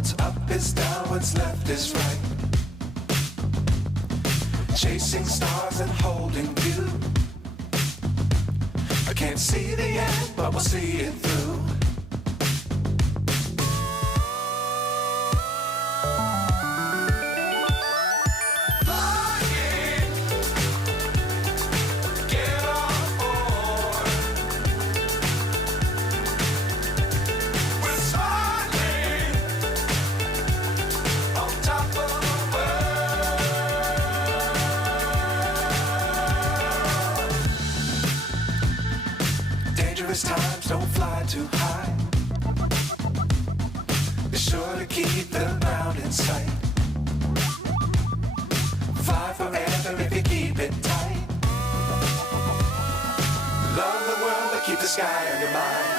What's up is down, what's left is right. Chasing stars and holding you. I can't see the end, but we'll see it through. Times don't fly too high. Be sure to keep the ground in sight. Fly forever if you keep it tight. Love the world but keep the sky on your mind.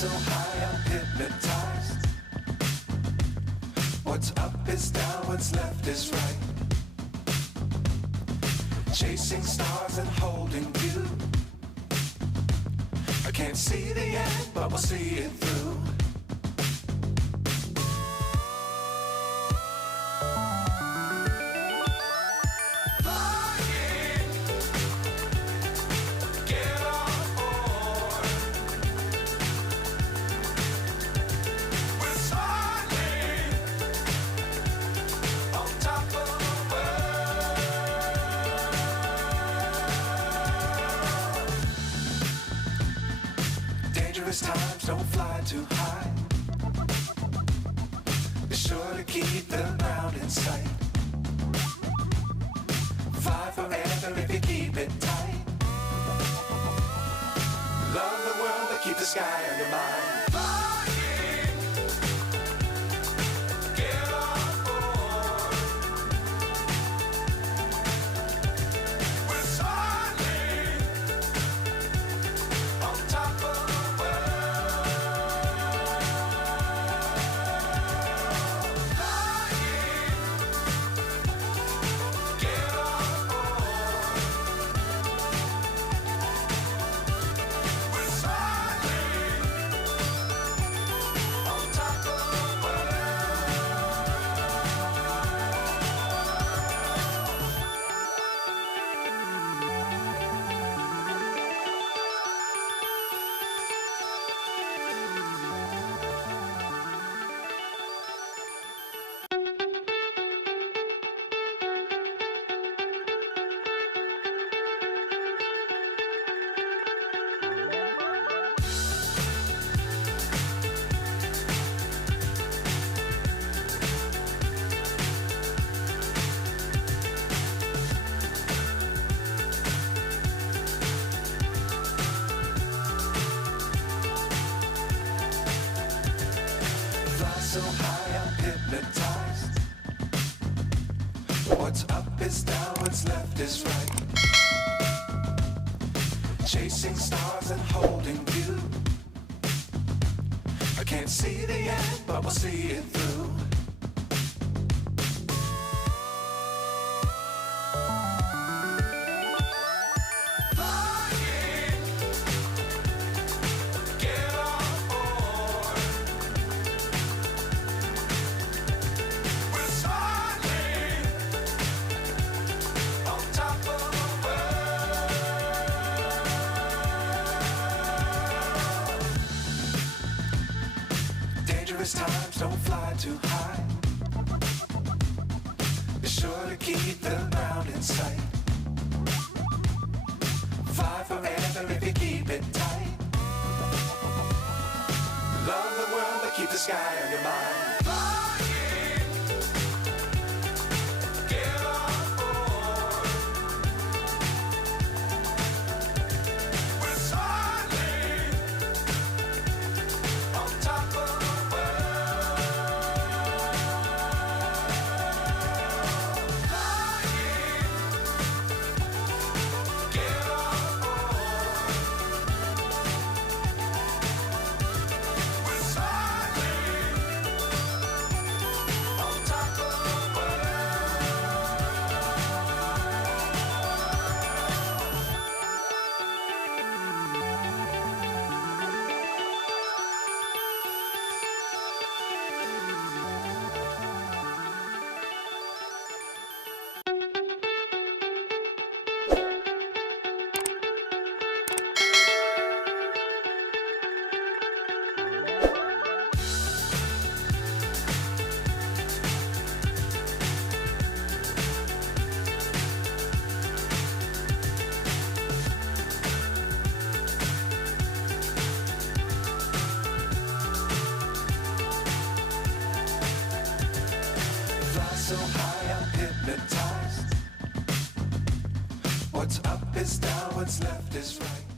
So high I'm hypnotized. What's up is down, what's left is right. Chasing stars and holding you. I can't see the end, but we'll see it through. Times don't fly too high. Be sure to keep the ground in sight. Fly forever if you keep it tight. Love the world but keep the sky on your mind. So high I'm hypnotized. What's up is down, what's left is right. Chasing stars and holding you. I can't see the end, but we'll see it through. Flying, get on board. dangerous times, don't fly too high. Be sure to keep the ground in sight. Fly forever if you keep it tight. Love the world, but keep the sky on your mind. So high, I'm hypnotized. What's up is down, what's left is right.